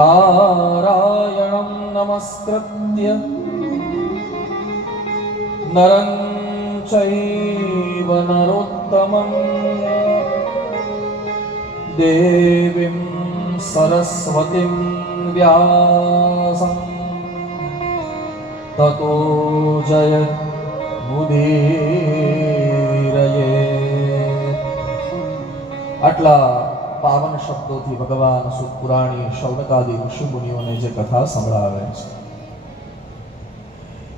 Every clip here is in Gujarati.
નારાયણં નમસ્કૃત્ય નરં ચૈવ નરોત્તમં દેવીં સરસ્વતીં વ્યાસં તતો જયમુદીરયેત. આટલા પાવન શબ્દોથી ભગવાન સુત પુરાણી શૌનકાદી ઋષિ મુનિઓને જે કથા સંભળાવે છે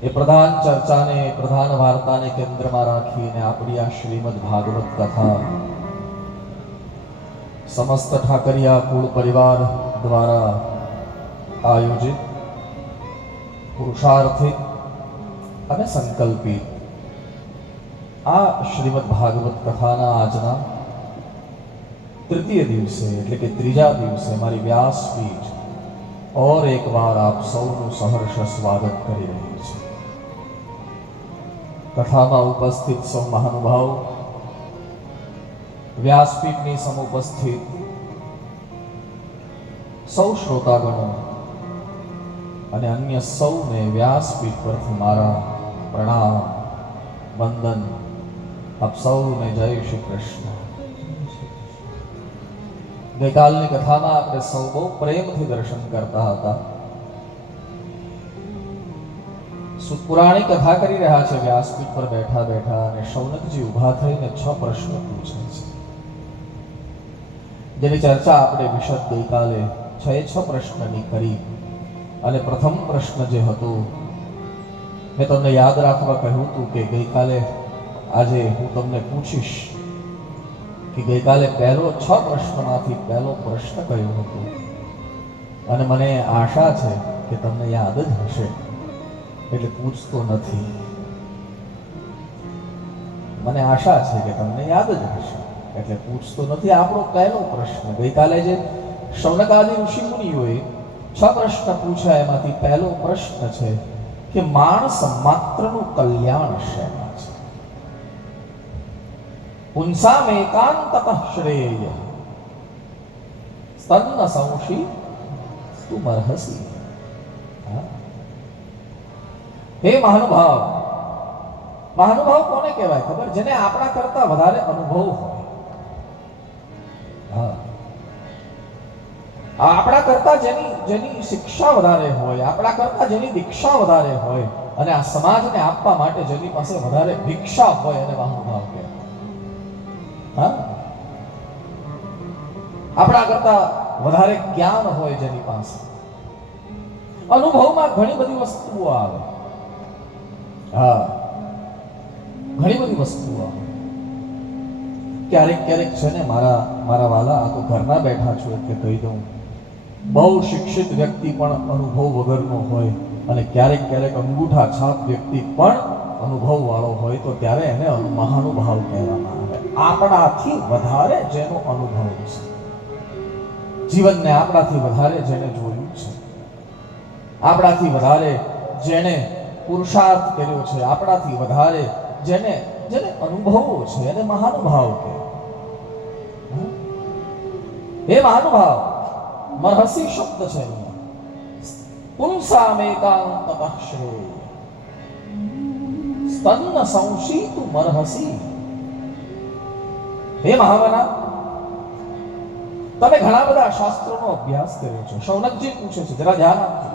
એ પ્રધાન ચર્ચાને, પ્રધાન વાર્તાને કેન્દ્રમાં રાખીને આપણી આ શ્રીમદ ભાગવત કથા સમસ્ત ઠાકરિયા કુળ પરિવાર દ્વારા આયોજિત, પુરુષાર્થિત અને સંકલ્પિત આ શ્રીમદ ભાગવત કથાના આજના તૃતીય દિવસે એટલે કે ત્રીજા દિવસે મારી વ્યાસપીઠ ઓર એક વાર આપ સૌનું સહર્ષ સ્વાગત કરી રહી છે. કથામાં ઉપસ્થિત સૌ મહાનુભાવ, વ્યાસપીઠની સમુપસ્થિત સૌ શ્રોતાગણો અને અન્ય સૌને વ્યાસપીઠ પરથી મારા પ્રણામ, વંદન. આપ સૌને જય શ્રી કૃષ્ણ. ગઈકાલની કથામાં આપણે સૌ બહુ પ્રેમથી દર્શન કરતા હતા. સુત પુરાણી કથા કરી રહ્યા છે વ્યાસપીઠ પર બેઠા બેઠા, અને શૌનકજી ઊભા થઈને 6 પ્રશ્ન પૂછે છે, જેની ચર્ચા આપણે વિશદ ગઈકાલે 6 પ્રશ્નની કરી. અને પ્રથમ પ્રશ્ન જે હતો, મેં તમને યાદ રાખવા કહ્યું હતું કે ગઈકાલે, આજે હું તમને પૂછીશ કે ગઈકાલે પહેલો 6 પ્રશ્નમાંથી પહેલો પ્રશ્ન કયો હતો, અને મને આશા છે કે તમને યાદ જ હશે, એટલે પૂછતો નથી. મને આશા છે કે તમને યાદ જ હશે એટલે પૂછતો નથી. આપણો પહેલો પ્રશ્ન ગઈકાલે જે શૌનકાદી ઋષિ મુનિઓએ 6 પ્રશ્ન પૂછ્યા, એમાંથી પહેલો પ્રશ્ન છે કે માણસ માત્રનું કલ્યાણ શેમાં છે? પુંસામ એકાંતતઃ શ્રેય સ્તન્ન સંશી તુમર્હસી. હે મહાનુભાવ, મહાનુભાવ કોને કહેવાય ખબર? જેને આપણા કરતા વધારે અનુભવ હોય. આપણા કરતા જેની શિક્ષા વધારે હોય, આપણા કરતા જેની દીક્ષા વધારે હોય, અને આ સમાજને આપવા માટે જેની પાસે વધારે ભિક્ષા હોય, એને મહાનુભાવ કહેવાય. આપણા કરતા વધારે જ્ઞાન હોય જેની પાસે. અનુભવમાં ઘણી બધી વસ્તુઓ આવે. ઘણી બધી વસ્તુઓ આવે. ક્યારેક ક્યારેક છે ને મારા વાલા, આ તો ઘરના બેઠા છું એટલે કહી દઉં, બહુ શિક્ષિત વ્યક્તિ પણ અનુભવ વગરનો હોય, અને ક્યારેક ક્યારેક અંગૂઠા છાપ વ્યક્તિ પણ અનુભવ વાળો હોય, તો ત્યારે એને મહાનુભાવ કહેવામાં આવે. આપણાથી વધારે જેનો અનુભવ છે, જીવનને આપણાથી વધારે જેને જોયું છે, આપણાથી વધારે જેને પુરુષાર્થ કર્યો છે, આપણાથી વધારે જેને અનુભવો છે, એને મહાનુભાવ કહેવાય. હે મહાનુભાવ, મરહસી શબ્દ છે. પુંસામ એકાંતતઃ શ્રેય સ્તન્ન સંશી તુમર્હસી. હે મહાવના, તમે ઘણા બધા શાસ્ત્રોનો અભ્યાસ કર્યો છે. શૌનકજી પૂછે છે, જરા ધ્યાન આપજો.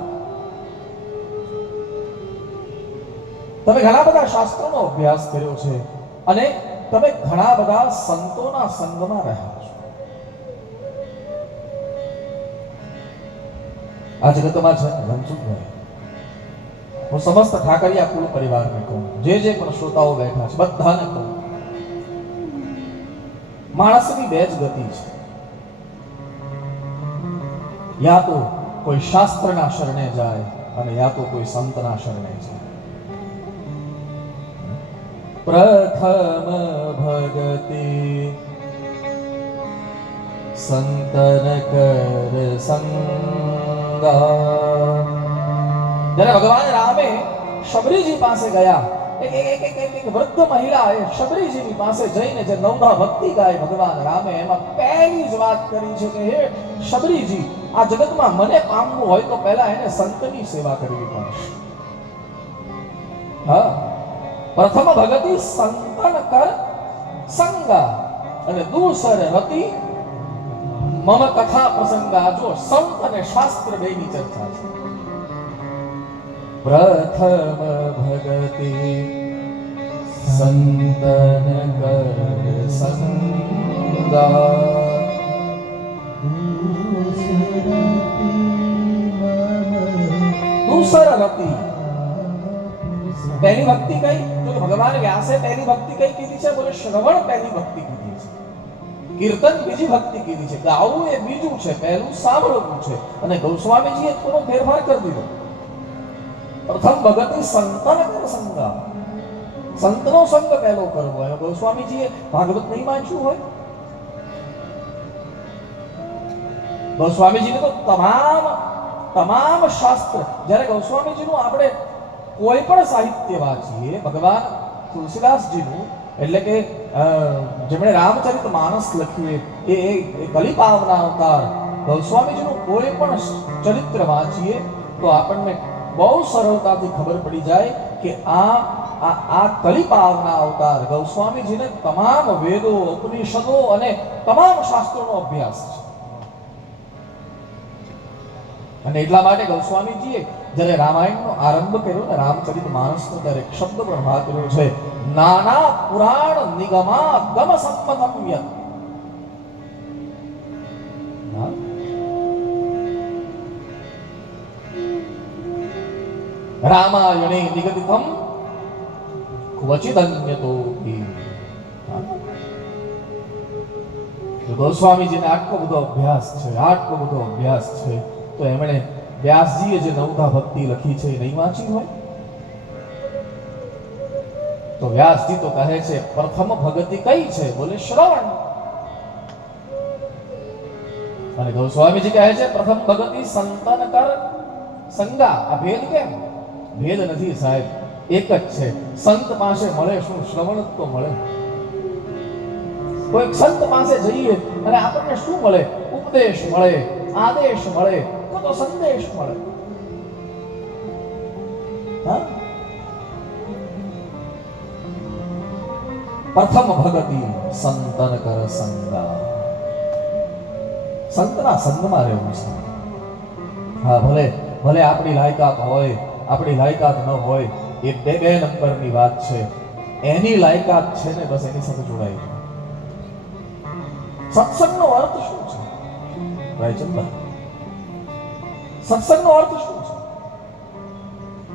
તમે ઘણા બધા શાસ્ત્રોનો અભ્યાસ કર્યો છે, અને તમે ઘણા બધા સંતોના સંગમાં રહ્યા છો. આ જગતમાં છે રણછોડભાઈ, હું સમસ્ત ઠાકરિયા કુલ પરિવારને કહું, જે પણ શ્રોતાઓ બેઠા છે બધાને કહું, માણસની 2 જ ગતિ છે. યા તો કોઈ શાસ્ત્રના શરણે જાય, અને યા તો કોઈ સંતના શરણે જાય. પ્રથમ ભગતિ સંતન કર સંગા. જ્યારે ભગવાન રામે શબરીજી પાસે ગયા, એક વૃદ્ધ મહિલા એ શબરીજીની પાસે જઈને જે નવધા ભક્તિ ગાય ભગવાન રામે, એમાં પહેલી જ વાત કરી છે કે હે શબરીજી, આ જગતમાં મને પામવું હોય તો પહેલા એને સંતની સેવા કરવી પડશે. હા, પ્રથમ ભગતિ સંતન કર સંગા અને દૂસર રતિ મમ કથા પ્રસંગા. જો સંત અને શાસ્ત્ર બેની ચર્ચા છે. પ્રથમ ભગતિ સંતન કર સંગા દૂસર રતિ. પહેલી ભક્તિ કઈ? તો ભગવાન વ્યાસે પહેલી ભક્તિ કઈ કીધી છે? બોલે શ્રવણ પહેલી ભક્તિ કીધી છે, કીર્તન બીજી ભક્તિ કીધી છે, ગાવું એ બીજું છે, પહેલું સાંભળવું છે. અને ગોસ્વામીજીએ થોડો ફેરફાર કરી દીધો. પ્રથમ ભગતિ સંતન કર સંગા, સંતનો સંગ પહેલો કરવો હોય. ગોસ્વામીજીએ ભાગવત નહીં વાંચ્યું હોય? ગોસ્વામીજીને તો તમામ શાસ્ત્ર, જ્યારે ગોસ્વામીજીનું આપણે કોઈ પણ સાહિત્ય વાંચીએ, ભગવાન તુલસીદાસજીનું એટલે કે જેમણે રામચરિત માનસ લખ્યું એ કલિપાવના અવતાર, ગોસ્વામીજીનું કોઈ પણ ચરિત્ર વાંચીએ તો આપણને બહુ સરળતાથી ખબર પડી જાય કે આ કલિપાવના અવતાર ગોસ્વામીજીને તમામ વેદો, ઉપનિષદો અને તમામ શાસ્ત્રોનો અભ્યાસ છે. અને એટલા માટે ગોસ્વામીજીએ જ્યારે રામાયણનો આરંભ કર્યો ને રામચરિત માનસનો, ત્યારે એક શબ્દ પણ વાપર્યો છે, નાના પુરાણ નિગમા ગમ સંમતમ યત. રામાયણે નિગદિતમ ક્વચિદન્યતો હિ. ગોસ્વામીજીને આટલો બધો અભ્યાસ છે, તો એમણે વ્યાસજીએ જે નવધા ભક્તિ લખી છે એ નહીં વાંચી હોય? તો વ્યાસજી તો કહે છે પ્રથમ ભગતિ કઈ છે? બોલે શ્રવણ. અને ગોસ્વામીજી કહે છે પ્રથમ ભગતિ સંતન કર સંગા. આ ભેદ કેમ? ભેદ નથી સાહેબ, એક જ છે. સંત પાસે મળે શું? શ્રવણ તો મળે. કોઈ સંત પાસે જઈએ અને આપણને શું મળે? ઉપદેશ મળે, આદેશ મળે, તો સંદેશ મળે. પ્રથમ ભગતિ સંતન કર સંગા. સંતના સંગમાં રહેવું છે. હા, ભલે આપણી લાયકાત હોય, આપણી લાયકાત ન હોય, એ બે નંબરની વાત છે. એની લાયકાત છે ને બસ એની સાથે જોડાઈ. સત્સંગનો અર્થ શું છે ભાઈ? સત્સંગનો અર્થ શું છે?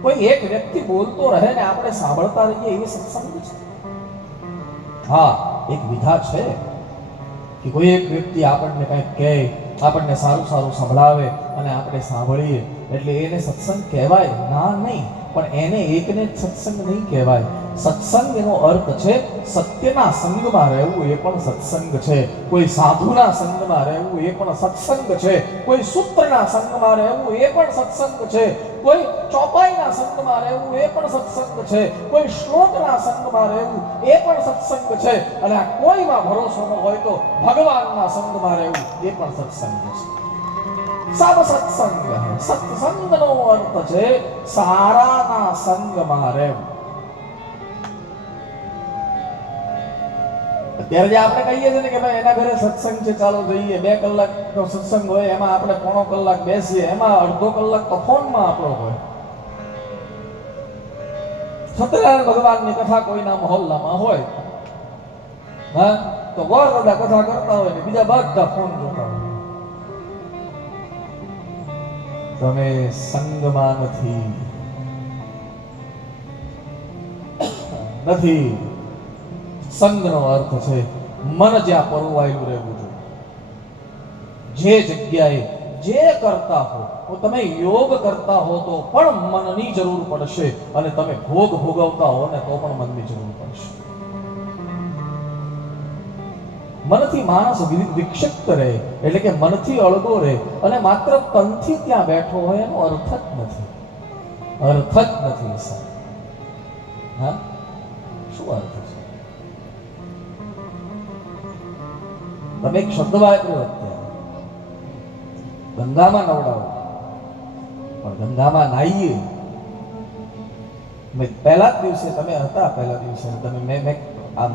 કોઈ એક વ્યક્તિ બોલતો રહે ને આપણે સાંભળતા રહીએ, એ સત્સંગ છે? હા, એક વિધા છે કે કોઈ એક વ્યક્તિ આપણને કંઈક કહે, આપણને સારું સંભળાવે અને આપણે સાંભળીએ, એટલે એને સત્સંગ કહેવાય? ના, નહીં. પણ એને એકને સત્સંગ નહીં કહેવાય. સત્સંગ એનો અર્થ છે સત્યના સંગમાં રહેવું, એ પણ સત્સંગ છે. કોઈ સાધુના સંગમાં રહેવું, એ પણ સત્સંગ છે. કોઈ સૂત્રના સંગમાં રહેવું, એ પણ સત્સંગ છે. કોઈ ચોપાઈના સંગમાં રહેવું, એ પણ સત્સંગ છે. કોઈ શ્લોકના સંગમાં રહેવું, એ પણ સત્સંગ છે. અને આ કોઈમાં ભરોસો ન હોય તો ભગવાનના સંગમાં રહેવું, એ પણ સત્સંગ છે. સબ સત્સંગ. સત્સંગનો અર્થ છે સારાના સંગમાં રહેવું. અત્યારે જે આપણે કહીએ છીએ ને કે ભાઈ એના ઘરે સત્સંગ છે, ચાલો જઈએ, 2 કલાકનો સત્સંગ હોય, એમાં આપણે પોણો કલાક બેસીએ, એમાં અડધો કલાક તો ફોનમાં આપણો હોય. સત્યનારાયણ ભગવાનની કથા કોઈના મહોલ્લામાં હોય, હા, તો ગોર દાદા કથા કરતા હોય ને બીજા બધા ફોન જોતા હોય. તમે સંગમાં નથી. સંગનો અર્થ છે મન જ્યાં પરોવાયેલું રહેવું જોઈએ. જે જગ્યાએ જે કરતા હો, તમે યોગ કરતા હો તો પણ મનની જરૂર પડશે, અને તમે ભોગ ભોગવતા હો ને તો પણ મનની જરૂર પડશે. મનથી માણસ વિક્ષિપ્ત રહે, એટલે કે મનથી અળગો રહે અને માત્ર તનથી ત્યાં બેઠો હોય, એનો અર્થ જ નથી. હા, શું અર્થ છે? તમે એક શબ્દ વાપર્યો અત્યારે, ગંગામાં નવડાવો, પણ ગંગામાં નાહીએ. પહેલા જ દિવસે તમે હતા, પહેલા દિવસે તમે મેં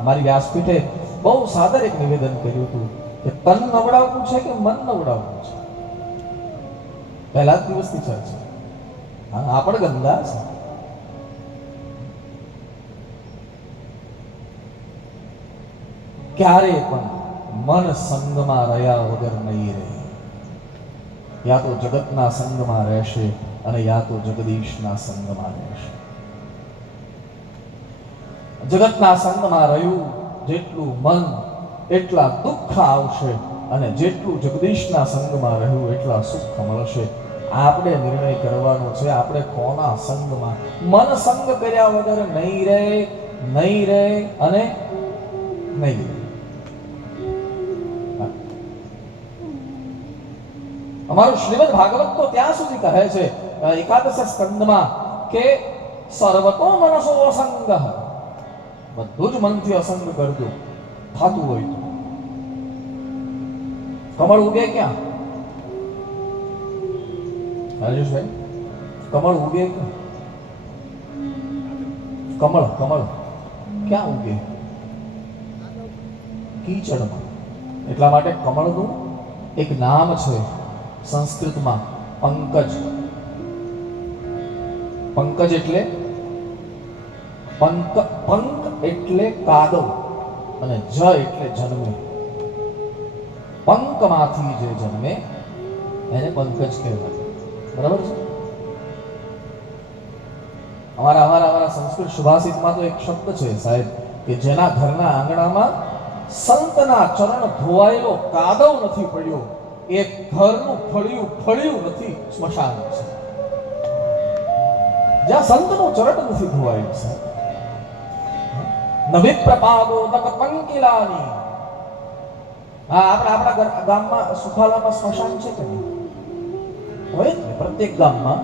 મારી વ્યાસપીઠે બહુ સાદર એક નિવેદન કર્યું હતું કે તન નવડાવવું છે કે મન નવડાવવું છે. પહેલા જ દિવસથી ચર્ચા. હા, આ પણ ગંગા છે. ક્યારે પણ મન સંગમાં રહ્યા વગર નહીં રહે. યા તો જગતના સંગમાં રહેશે અને યા તો જગદીશના સંગમાં રહેશે. જગતના સંગમાં રહ્યું જેટલું મન એટલા દુઃખ આવશે અને જેટલું જગદીશના સંગમાં રહ્યું એટલા સુખ મળશે. આપણે નિર્ણય કરવાનો છે આપણે કોના સંગમાં. મન સંગ કર્યા વગર નહીં રહે, નહીં રહે અને નહીં રહે. અમારું શ્રીમદ ભાગવત તો ત્યાં સુધી કહે છે એકાદશ સ્કંદમાં કે સર્વતો મનસો અસંગ, બધું જ મનથી અસંગ કરજો થતું હોય તો. કમળ ઉગે ક્યાં રાજેશભાઈ? કમળ ઉગે ક્યાં? કમળ કમળ ક્યાં ઉગે? કીચડમાં. એટલા માટે કમળનું એક નામ છે સંસ્કૃતમાં પંકજ. પંકજ એટલે પંક એટલે કાદવ અને જ એટલે જન્મે. પંકમાંથી જે જન્મે એને પંકજ કહેવાય. બરાબર છે? અમારા સંસ્કૃત સુભાષિતમાં તો એક શબ્દ છે સાહેબ કે જેના ઘરના આંગણામાં સંતના ચરણ ધોવાયેલો કાદવ નથી પડ્યો એ ઘરનું ફળિયું નથી, સ્મશાન છે. જ્યાં સંતનું ચરણ નથી ધોવાયું છે. નવિપ્રપાદોદક પંકિલાની. હા, આપણા ગામમાં સુખાલામાં સ્મશાન છે કે નહીં? હોય જ. પ્રત્યેક ગામમાં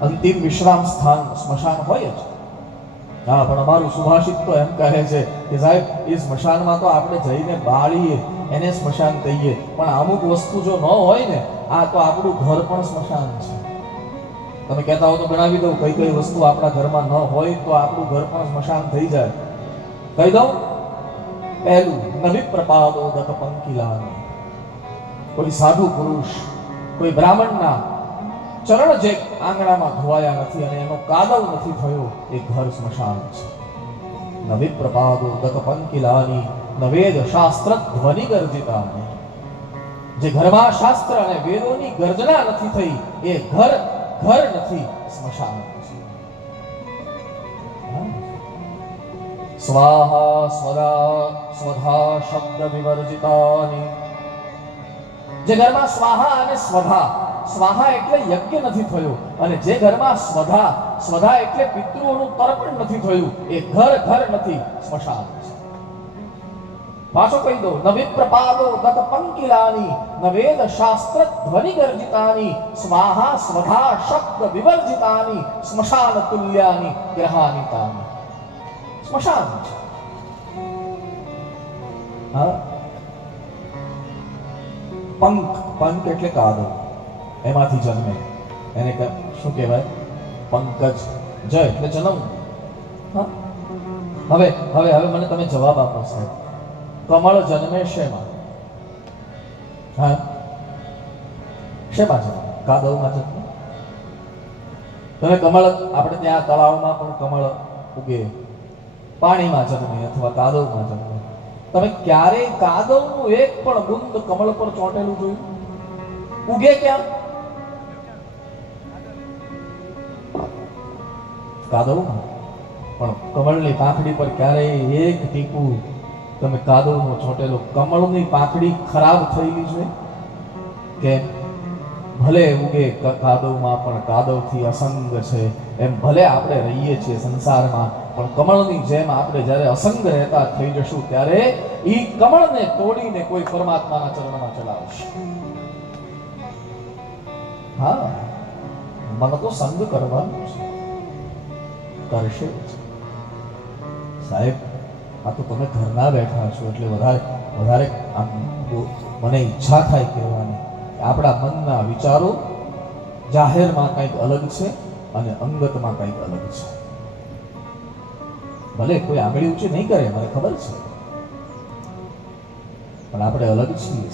અંતિમ વિશ્રામ સ્થાન સ્મશાન હોય જ. હા, પણ અમારું સુભાષિત તો એમ કહે છે કે સાહેબ એ સ્મશાનમાં તો આપણે જઈને બાળીએ એને સ્મશાન કહીએ, પણ અમુક વસ્તુ જો ન હોય ને, આ તો આપણું ઘર પણ સ્મશાન છે. તમે કહેતા હો તો ગણાવી દઉં કઈ કઈ વસ્તુ આપણા ઘરમાં ન હોય તો આપણું ઘર પણ સ્મશાન થઈ જાય. કહી દઉં. પહેલું, નવિપ્રપાદોદક પંકિલાની. કોઈ સાધુ પુરુષ, કોઈ બ્રાહ્મણના ચરણ જે આંગણામાં ધોવાયા નથી અને એનો કાદવ નથી થયો એ ઘર સ્મશાન છે. નવિપ્રપાદોદક પંકિલાની નવેદ શાસ્ત્ર ધ્વનિ ગર્જિતાની. જે ઘરમાં શાસ્ત્ર અને વેદોની ગર્જના નથી થઈ એ ઘર નથી, સ્મશાન છે. સ્વાહા સ્વધા શબ્દ વિવર્જિતાની. જે ઘરમાં સ્વાહા અને સ્વાહા એટલે યજ્ઞ નથી થયો અને જે ઘરમાં સ્વધા એટલે પિતૃઓનું તર્પણ નથી થયું એ ઘર નથી, સ્મશાન છે. પાછો કહી દો. નવિપ્રપાદોદક પંકિલાની નવેદ શાસ્ત્ર ધ્વનિ ગર્જિતાની સ્વાહા સ્વધા શબ્દ વિવર્જિતાની સ્મશાન તુલ્યાની ગ્રહાનિતાની. સ્મશાન છે. હા, પંક એટલે કાદવ, એમાંથી જન્મે એને શું કહેવાય? પંકજ. જ એટલે જન્મ. હવે મને તમે જવાબ આપો સાહેબ, કમળ જન્મે શેમાં? હા, શેમાં જન્મે? કાદવમાં જન્મે. તમે કમળ, આપણે ત્યાં તળાવમાં પણ કમળ ઉગે, પાણીમાં જન્મે અથવા કાદવમાં જન્મે. તમે ક્યારેય કાદવનું એક પણ બુંદ કમળ પર ચોંટેલું જોયું? ઉગે ક્યાં? કાદવમાં. પણ કમળની પાંખડી પર ક્યારેય એક ટીપું તમે કાદવનો ચોંટેલો? કમળની પાંખડી ખરાબ થયેલી છે કે ભલે ઉગે કાદવમાં પણ કાદવથી અસંગ છે. એમ ભલે આપણે રહીએ છીએ સંસારમાં પણ કમળની જેમ આપણે જ્યારે અસંગ રહેતા થઈ જશું ત્યારે ઈ કમળને તોડીને કોઈ પરમાત્માના ચરણમાં ચલાવશે. હા, મને તો સંગ કરવાનું છે, કરશે સાહેબ. આ તો તમે ઘરના બેઠા છો એટલે વધારે આમ મને ઈચ્છા થાય કહેવાની આપણા મનના વિચારો જાહેરમાં કંઈક અલગ છે અને અંગતમાં કંઈક અલગ છે. ભલે કોઈ આંગળી ઊંચી નહીં કરે, મને ખબર છે, પણ આપણે અલગ છીએ.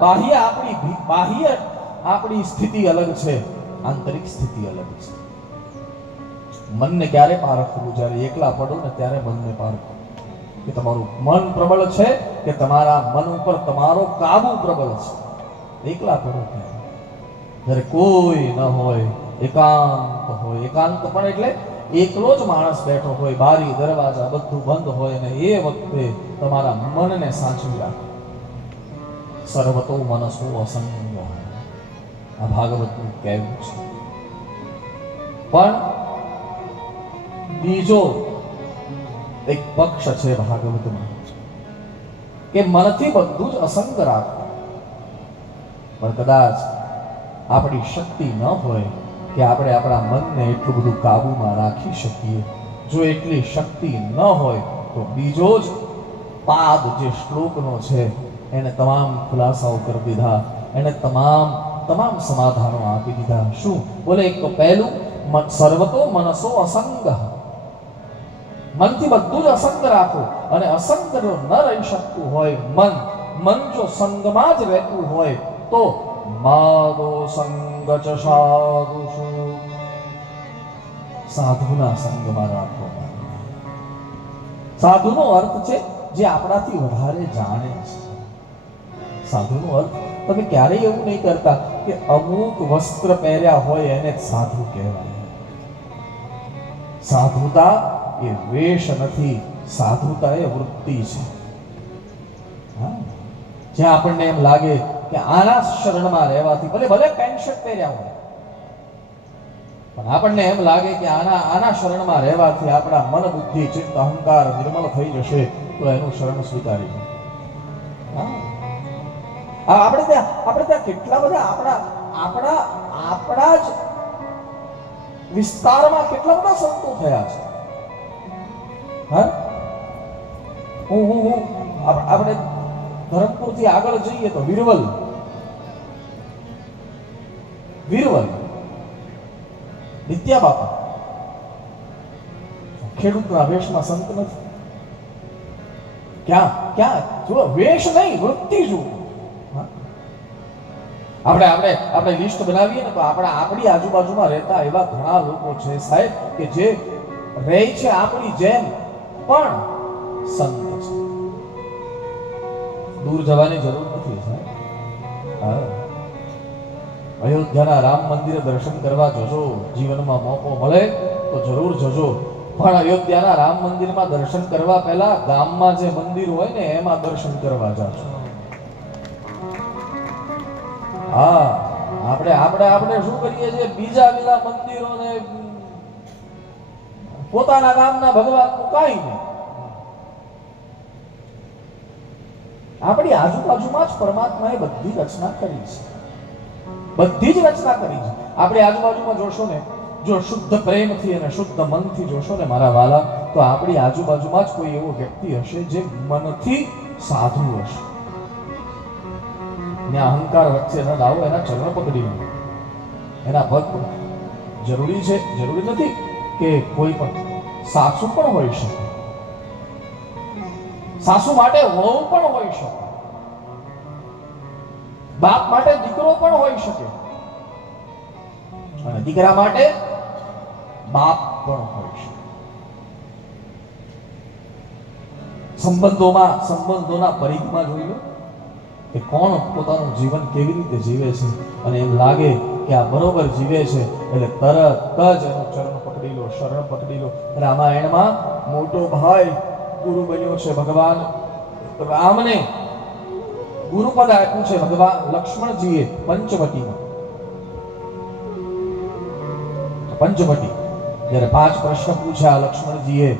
બાહ્ય આપણી સ્થિતિ અલગ છે, આંતરિક સ્થિતિ અલગ છે. મનને ક્યારે પારખવું? જ્યારે એકલા પડો ને ત્યારે મનને પારખવું કે તમારું મન પ્રબળ છે કે તમારા મન ઉપર તમારો કાબુ પ્રબળ છે. એકલા પડો ત્યારે, જ્યારે કોઈ ન હોય, એકાંત હોય. એકાંત પણ એટલે એકલો જ માણસ બેઠો હોય, બારી દરવાજા બધું બંધ હોય, અને એ વખતે તમારા મનને સાચવી રાખો. સર્વતો મનસો અસંગ, આ ભાગવતનું કહેવું છે. પણ બીજો એક પક્ષ છે ભાગવતમાં કે મનથી બધું જ અસંગ રાખો. પણ કદાચ આપણી શક્તિ ન હોય કે આપણે આપણા મનને એટલું બધું કાબૂમાં રાખી શકીએ. જો એટલી શક્તિ ન હોય તો બીજો જ પાદ જે શ્લોકનો છે એને તમામ ખુલાસાઓ કરી દીધા, એને તમામ સમાધાનો આપી દીધા. શું બોલે? એક તો પહેલું, સર્વતો મનસો અસંગ, મનથી બધું જ અસંગ રાખો. અને અસંગ જો ન રહી શકતું હોય મન જો સંગમાં જ રહેતું હોય તો માદો સંગ ચ સાધુષુ, સાધુના સંગમાં રાખો. સાધુનો અર્થ છે જે આપણાથી વધારે જાણે છે. સાધુનો અર્થ, તમે ક્યારેય એવું નહીં કરતા કે અમુક વસ્ત્ર પહેર્યા હોય એને જ સાધુ કહેવાય. સાધુતા એ વેશ નથી, સાધુતા એ વૃત્તિ છે. જ્યાં આપણને એમ લાગે કે આના શરણમાં રહેવાથી, ભલે પેન્ટ શર્ટ પહેર્યા હોય, પણ આપણને એમ લાગે કે આના શરણમાં રહેવાથી આપણા મન, બુદ્ધિ, ચિત્ત, અહંકાર નિર્મળ થઈ જશે, તો એનું શરણ સ્વીકારી. આપણે ત્યાં કેટલા બધા આપણા જ વિસ્તારમાં કેટલા બધા સંતો થયા છે. આપણે ધરમપુર થી આગળ જઈએ તો વીરવલ નિત્યા બાપા ખેડૂતના વેશમાં સંત નથી. ક્યાં જુઓ, વેશ નહીં, વૃત્તિ જુઓ. આપણે લિસ્ટ બનાવીએ ને તો આપણી આજુબાજુમાં રહેતા એવા ઘણા લોકો છે સાહેબ કે જે રહે છે આપણી જેમ પણ સંત છે. દૂર જવાની જરૂર નથી સાહેબ. અયોધ્યાના રામ મંદિરે દર્શન કરવા જજો, જીવનમાં મોકો મળે તો જરૂર જજો. પણ અયોધ્યાના રામ મંદિરમાં દર્શન કરવા પહેલા ગામમાં જે મંદિર હોય ને એમાં દર્શન કરવા જાજો. આપણે શું કરીએ છીએ? બીજા મંદિરોને, પોતાના ગામના ભગવાનનું કાંઈ નહીં. આપણી આજુબાજુમાં જ પરમાત્માએ બધી રચના કરી છે, બધી જ રચના કરી છે. આપણે આજુબાજુમાં જોશો ને, જો શુદ્ધ પ્રેમથી અને શુદ્ધ મનથી જોશો ને મારા વાલા, તો આપણી આજુબાજુમાં જ કોઈ એવો વ્યક્તિ હશે જે મનથી સાધુ હશે. ને અહંકાર વચ્ચે ન લાવો, એના ચરણ પકડી એના પગ. જરૂરી છે, જરૂરી નથી કે કોઈ પણ સાસુ પણ હોઈ શકે, સાસુ માટે વહુ પણ હોઈ શકે, બાપ માટે દીકરો પણ હોઈ શકે, અને દીકરા માટે બાપ પણ હોઈ શકે. સંબંધોના પરિઘમાં જોઈ લો કે કોણ પોતાનું જીવન કેવી રીતે જીવે છે, અને એમ લાગે કે આ બરોબર જીવે છે એટલે તરત જ એનું ચરણ પકડી લો, શરણ પકડી લો. રામાયણમાં મોટો ભાઈ ગુરુ બન્યો છે. ભગવાન રામને ગુરુપદ આપ્યું છે ભગવાન લક્ષ્મણજીએ પંચવટીમાં. પંચવટી જ્યારે 5 પ્રશ્ન પૂછ્યા લક્ષ્મણજીએ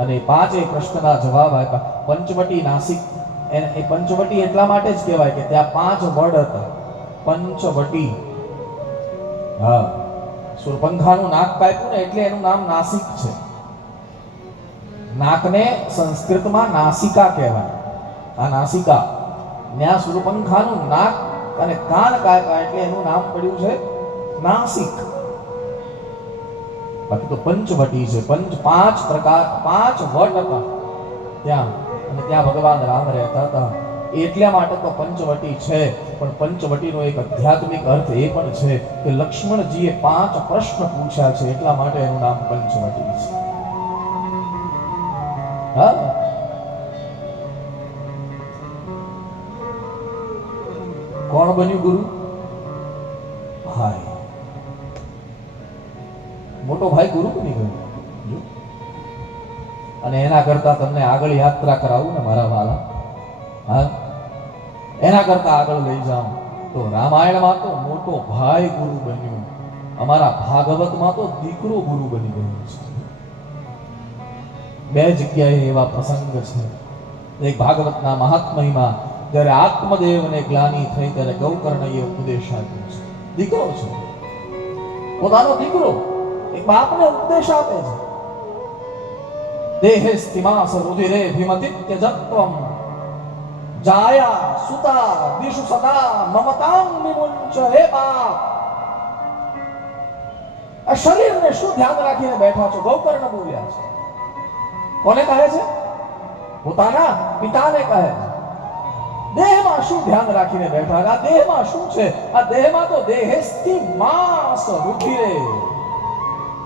અને 5 પ્રશ્નના જવાબ આપ્યા. પંચવટી નાસિક, એ પંચવટી એટલા માટે જ કહેવાય કે ત્યાં 5 વડ હતા. પંચવટી. સુરપંખાનું નાક કાપ્યું ને એટલે એનું નામ નાસિક છે. નાકને સંસ્કૃતમાં નાસિકા કહેવાય. આ નાસિકા, ત્યાં સુરપંખાનું નાક અને કાન કાપ્યા એટલે એનું નામ પડ્યું છે નાસિક. બાકી તો પંચવટી છે. પાંચ પ્રકાર, 5 વટ હતા ત્યાં, અને ત્યાં ભગવાન રામ રહેતા હતા. એટલા માટે તો પંચવટી છે. પણ પંચવટીનો એક આધ્યાત્મિક અર્થ એ પણ છે કે લક્ષ્મણજીએ 5 પ્રશ્ન પૂછ્યા છે, એટલા માટે એનું નામ પંચવટી છે. હા, કોણ બન્યું ગુરુ? ભાઈ, મોટો ભાઈ ગુરુ બની ગયો. અને એના કરતા તમને આગળ યાત્રા કરાવું ને મારા વાલા, હા, એના કરતા આગળ લઈ જાઉં તો રામાયણમાં તો મોટો ભાઈ ગુરુ બન્યો, અમારા ભાગવતમાં તો દીકરો ગુરુ બની ગયો છે. 2 જગ્યાએ એવા પ્રસંગ છે. એક ભાગવતના મહાત્મયમાં જ્યારે આત્મદેવને ગ્લાની થઈ ત્યારે ગૌકર્ણએ ઉપદેશ આપ્યો છે. દીકરો છે, પોતાનો દીકરો એક બાપને ઉપદેશ આપે છે. દેહે સ્થિમાસ રુધિરે ભીમતિત્યજત્વમ જાયા સુતા દિશુ સદા મમતાં વિમુંચ. હે બાપ, આ શરીરને શું ધ્યાન રાખીને બેઠા છો? ગૌકર્ણ બોલ્યા છે. કોને કહે છે? પોતાના પિતાને કહે છે. દેહમાં શું ધ્યાન રાખીને બેઠા? આ દેહમાં શું છે? આ દેહમાં તો દેહેસ્થી માંસ રુધિરે.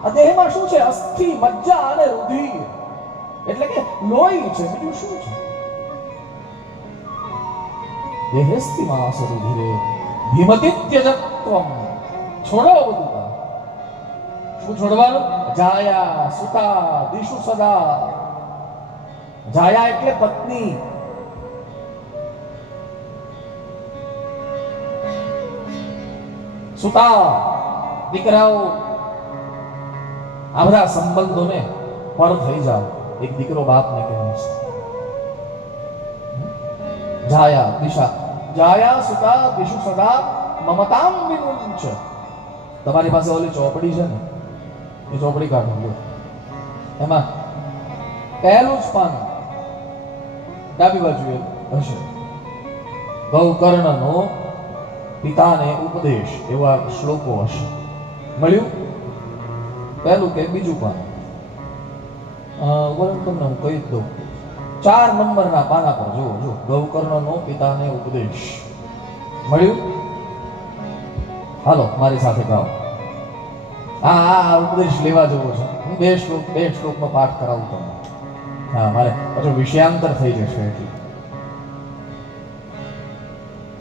આ દેહમાં શું છે? અસ્થિ, મજ્જા અને રુધિર, એટલે કે લોહી છે. બીજું શું છે? દેહેસ્થી માંસ રુધિરે ભીમતિત્યજત્વમ. છોડો બધું. શું છોડવાનું? જાયા સુતા દિશુ સદા. જાયા એટલે પત્ની, સુતા દીકરાઓ. આ બધા સંબંધોને પર થઈ જાઓ. એક દીકરો બાપને કહે છે. જાયા દિશા, જાયા સુતા દિશુ સદા મમતાં વિમુંચ. તમારી પાસે ઓલી ચોપડી છે ને, એ ચોપડી કાઢો લો. એમાં પહેલું જ પાન ડાબી બાજુએ હશે ગૌકર્ણનો પિતાને ઉપદેશ, એવા શ્લોકો હશે. મળ્યું? પહેલું કે બીજું પાન? તમને હું કહી દઉં. 4 નંબરના પાના પર જુઓ. જો ગૌકર્ણનો પિતાને ઉપદેશ. મળ્યું? હાલો મારી સાથે ગાઓ. આ ઉપદેશ લેવા જેવો છે. હું 2 શ્લોકનો પાઠ કરાવું તમને. હા, મારે પછી વિષયાંતર થઈ જશે એટલે.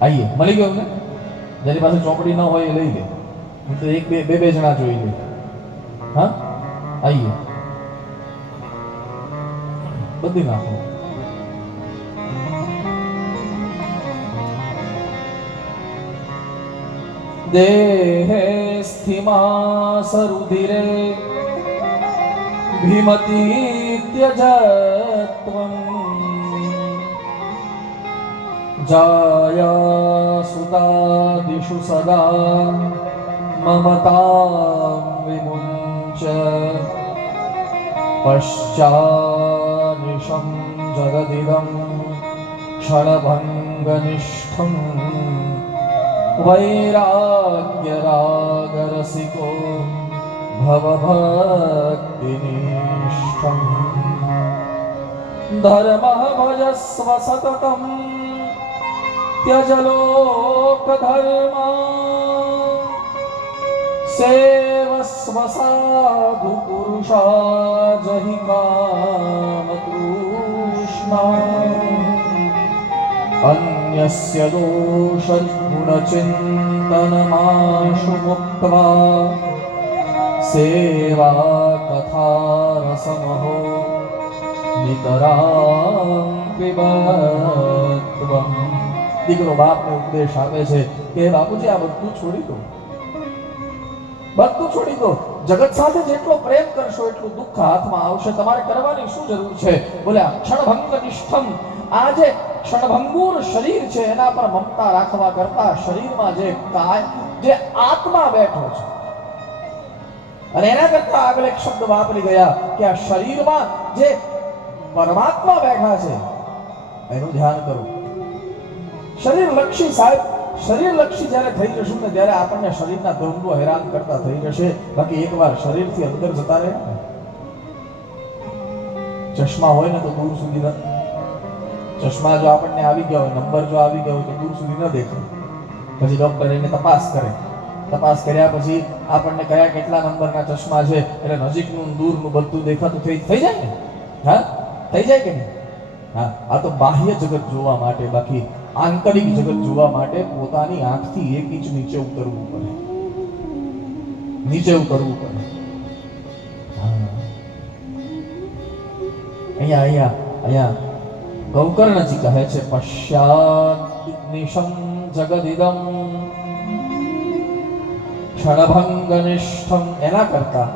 આઈએ, મળી ગયું ને? જેની પાસે ચોપડી ન હોય એ લઈ લે. હું તો 1-2 જણા જોઈ લે. હા, આઈએ, બધી નાખો. દેહે સ્થિમાસ રુધિરે ભીમતિત્યજત્વમ જાયા સુતા દિશુ સદા મમતાં વિમુંચ. પશ્ચાનિશં જગદિદં ક્ષણભંગનિષ્ઠં વૈરાગ્ય રાગરસિકો ભવભક્તિનિષ્ઠં. ધર્મઃ ભજસ્વ સતતં त्यज लोक धर्मा सेवस्व साधु पुरुषा जहि काम तृष्णा अन्यस्य दोष गुण चिंतनमाशु मुक्त्वा सेवा कथा रसमहो नितरां पिबत्वम्. દીકરો બાપને ઉપદેશ આપે છે કે બાપુજી આ બધું છોડી દો, બધું છોડી દો. જગત સાથે જેટલો પ્રેમ કરશો એટલું દુઃખ હાથમાં આવશે. તમારે કરવાની શું જરૂર છે? બોલે ક્ષણભંગ નિષ્ઠમ. આ જે ક્ષણભંગુર શરીર છે એના પર મમતા રાખવા કરતા શરીરમાં જે કાય જે આત્મા બેઠો છે, અને એના કરતા આગળ એક શબ્દ વાપરી ગયા કે આ શરીરમાં જે પરમાત્મા બેઠા છે એનું ધ્યાન કરો. શરીર લક્ષી સાહેબ શરીરલક્ષી જ્યારે થઈ જશું ને ત્યારે આપણને શરીરના દ્વંદ્વો હેરાન કરતા થઈ જશે. બાકી એકવાર શરીરથી અંદર જતા રહે, ચશ્મા હોય ને તો દૂર સુધી ચશ્મા જો આપણને આવી ગયા હોય, નંબર જો આવી ગયા હોય તો દૂર સુધી ન દેખાય. પછી ડોક્ટર એને તપાસ કરે, તપાસ કર્યા પછી આપણને કયા કેટલા નંબરના ચશ્મા છે એટલે નજીકનું દૂરનું બધું દેખાતું થઈ જાય ને. હા, થઈ જાય કે નહીં? હા, આ તો બાહ્ય જગત જોવા માટે. બાકી આંતરિક જગત જોવા માટે પોતાની આંખથી 1 ઇંચ નીચે ઉતરવું પડે, નીચે ઉતરવું પડે. અહીંયા ગૌકર્ણજી કહે છે, પશ્ચાત નિશમ જગદિદમ ક્ષણભંગનિષ્ઠમ, એના કરતા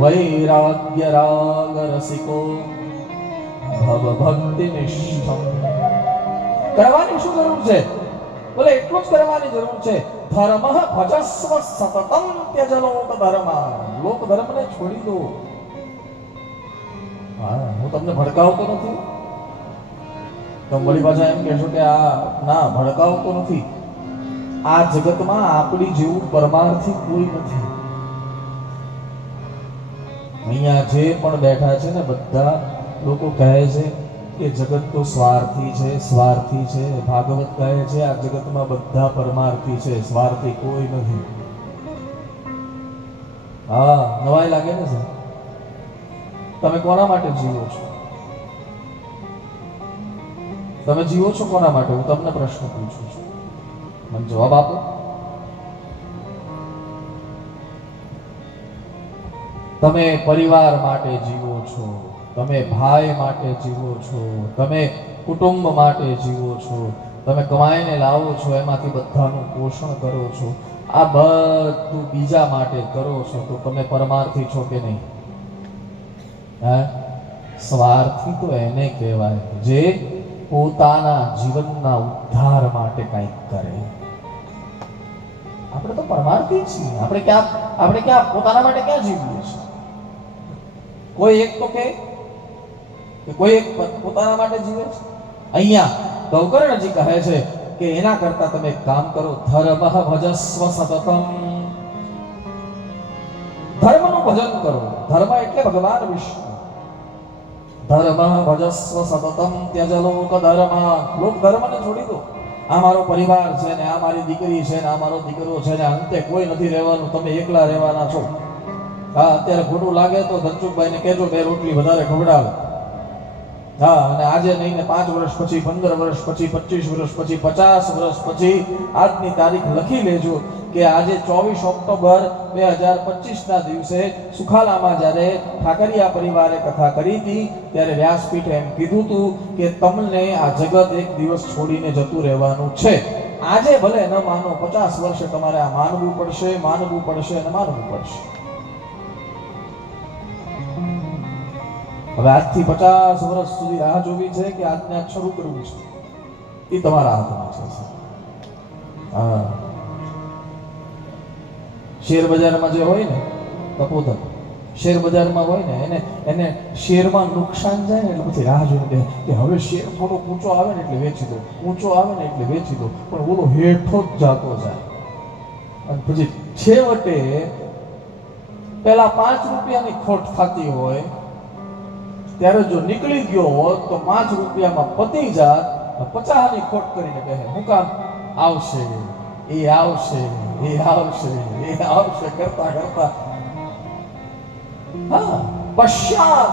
વૈરાગ્ય રાગ રસિકો ભવ ભક્તિ નિષ્ઠમ. કરવાની શું જરૂર છે? બોલે એટલું જ કરવાની જરૂર છે. ધર્મ ભજસ્વ સતતમ ત્યજ લોક ધર્મ. લોક ધર્મને છોડી દો. હા, હું તમને ભડકાવતો નથી. તો વળી પાછા એમ કહેશો કે આ ના, ભડકાવતો નથી. આ જગતમાં આપણી જેવું પરમાર્થી કોઈ નથી. અહીંયા જે પણ બેઠા છે ને બધા લોકો કહે છે કે જગત તો સ્વાર્થી છે, સ્વાર્થી છે. ભાગવત કહે છે આ જગતમાં બધા પરમાર્થી છે, સ્વાર્થી કોઈ નથી. હા, નવાઈ લાગે ને સર? તમે કોના માટે જીવો છો? તમે જીવો છો કોના માટે? હું તમને પ્રશ્ન પૂછું છું, મને જવાબ આપો. તમે પરિવાર માટે જીવો છો, તમે ભાઈ માટે જીવો છો, તમે કુટુંબ માટે જીવો છો, તમે કમાઈને લાવો છો, એમાંથી બધાનું પોષણ કરો છો. આ બધું બીજા માટે કરો છો તો તમે પરમાર્થી છો કે નહીં? સ્વાર્થી તો એને કહેવાય જે પોતાના જીવનના ઉદ્ધાર માટે કંઈક કરે. આપણે તો પરમાર્થી છીએ. આપણે ક્યાં પોતાના માટે ક્યાં જીવીએ છીએ? કોઈ એક તો કે કોઈ એક પોતાના માટે જીવે છે? અહીંયા ગૌકર્ણજી કહે છે કે એના કરતા તમે કામ કરો. ધર્મ ભજસ્વ સતતમ. ધર્મનું ભજન કરો. ધર્મ એટલે ભગવાન વિષ્ણુ. ધર્મ ભજસ્વ સતતમ ત્યજ લોક ધર્મ. લોક ધર્મને છોડી દો. આ મારો પરિવાર છે ને આ મારી દીકરી છે ને આ મારો દીકરો છે ને અંતે કોઈ નથી રહેવાનું, તમે એકલા રહેવાના છો. હા, અત્યારે ખોટું લાગે તો ધનસુખભાઈને કહેજો 2 રોટલી વધારે ખવડાવે. હા, અને આજે નહીં ને 5 વર્ષ પછી, 15 વર્ષ પછી, 25 વર્ષ પછી, 50 વર્ષ પછી આજની તારીખ લખી લેજો કે આજે 24 ઓક્ટોબર 2025 ના દિવસે સુખાલામાં જ્યારે ઠાકરિયા પરિવારે કથા કરી હતી ત્યારે વ્યાસપીઠે એમ કીધું હતું કે તમને આ જગત એક દિવસ છોડીને જતું રહેવાનું છે. આજે ભલે ન માનો, 50 વર્ષે તમારે આ માનવું પડશે અને માનવું પડશે. હવે આજથી 50 વર્ષ સુધી રાહ જોવી છે કે આજને આજ શરૂ કરવું છે, એ તમારા હાથમાં છે. હા, શેર બજારમાં જે હોય ને તપોતપ, શેર બજારમાં હોય ને એને શેરમાં નુકસાન જાય ને એટલે પછી રાહ જોઈને કે હવે શેર થોડો ઊંચો આવે ને એટલે વેચી દો, ઊંચો આવે ને એટલે વેચી દો, પણ ઓલો હેઠો જ જાતો જાય. અને પછી છેવટે પેલા 5 રૂપિયાની ખોટ થતી હોય ત્યારે જો નીકળી ગયો હોત તો 5 રૂપિયામાં પતી જાત, 50ની ખોટ કરીને કહે હું કામ? આવશે એ આવશે એ આવશે એ આવશે કરતા કરતા. હા, પશ્ચાત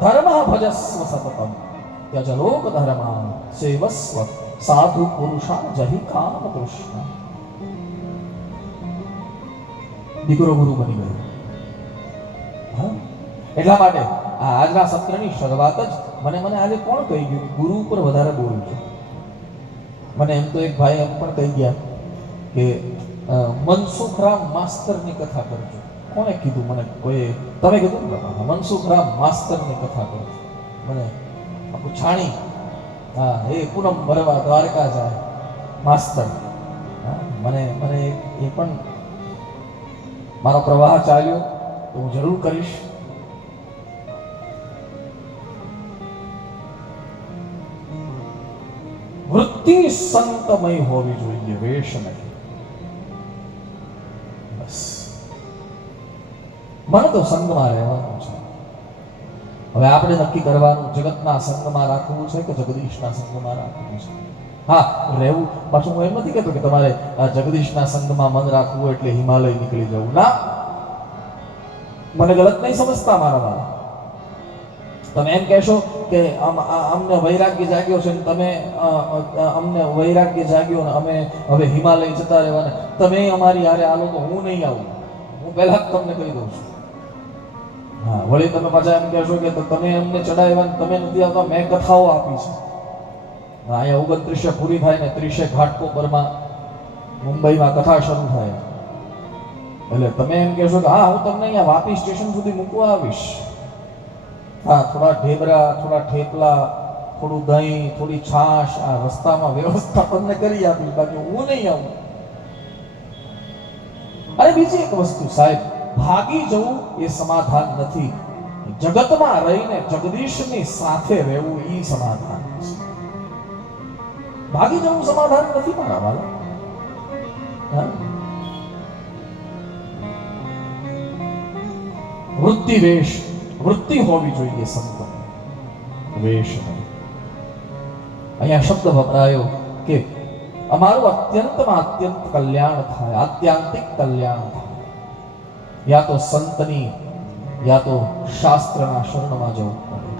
ધર્મ ભજસ્વ સતતમ ત્યજ લોક ધર્મ સેવસ્વ સાધુ પુરુષા જહિ કામ કૃષ્ણ. દીકરો ગુરુ બની ગયો. હા, એટલા માટે આજના સત્રની શરૂઆત જ મને આજે કોણ કહી ગયું ગુરુ ઉપર વધારે બોલું છું. મને એમ તો એક ભાઈ એમ પણ કહી ગયા કે મનસુખરામ માસ્તરની કથા કરજો. કોને કીધું? મને કોઈ તમે કીધું ને બાપા, મનસુખરામ માસ્તરની કથા કરજો. મને આખું છાણી. હા, એ પૂનમ ભરવા દ્વારકા જાય માસ્તર. હા, મને એ પણ મારો પ્રવાહ ચાલ્યો તો હું જરૂર કરીશ. વૃત્ત વૃત્તિ સંતમય હોવી જોઈએ, વેશ નહીં. બસ મને તો સંગમાં રહેવાનું છે. હવે આપણે નક્કી કરવાનું જગતના સંગમાં રાખવું છે કે જગદીશના સંગમાં રાખવું છે. હા, રહેવું પાછું હું એમ નથી કહેતો કે તમારે આ જગદીશના સંગમાં મન રાખવું એટલે હિમાલય નીકળી જવું. ના, મને ગલત નહીં સમજતા મારા વાળા. તમે એમ કહેશો કે અમને વૈરાગ્ય જાગ્યો છે, તમે અમને વૈરાગ્ય જાગ્યો ને અમે હવે હિમાલય જતા રહેવાના, તમે અમારી હારે આલો તો હું નહીં આવું. હું પહેલા જ તમને કહી દઉં છું. હા, વળી તમે પાછા એમ કહેશો કે તમે અમને ચડાવ્યા, તમે નથી આવતા, મેં કથાઓ આપી છે. અહીંયા 29 પૂરી થાય ને 30 ઘાટકોપરમાં મુંબઈમાં કથા શરૂ થાય એટલે તમે એમ કહેશો કે હા, હું તમને અહીંયા વાપી સ્ટેશન સુધી મૂકવા આવીશ. હા, થોડા ઢેબરા, થોડા થેપલા, થોડું દહીં, થોડી છાશ આ રસ્તામાં વ્યવસ્થા તમને કરી આપીશ, બાકી હું નહીં આવું. અને બીજી એક વસ્તુ સાહેબ, ભાગી જવું એ સમાધાન નથી. જગતમાં રહીને જગદીશની સાથે રહેવું એ સમાધાન છે. ભાગી જવું સમાધાન નથી મારા વાલા. વૃત્તિ વેશ, વૃત્તિ હોવી જોઈએ સંત, વેશ નહીં. અહીંયા શબ્દ વપરાયો કે અમારું અત્યંતમાં અત્યંત કલ્યાણ થાય, આત્યંતિક કલ્યાણ થાય. યા તો સંતની યા તો શાસ્ત્રના શરણમાં જવું પડે.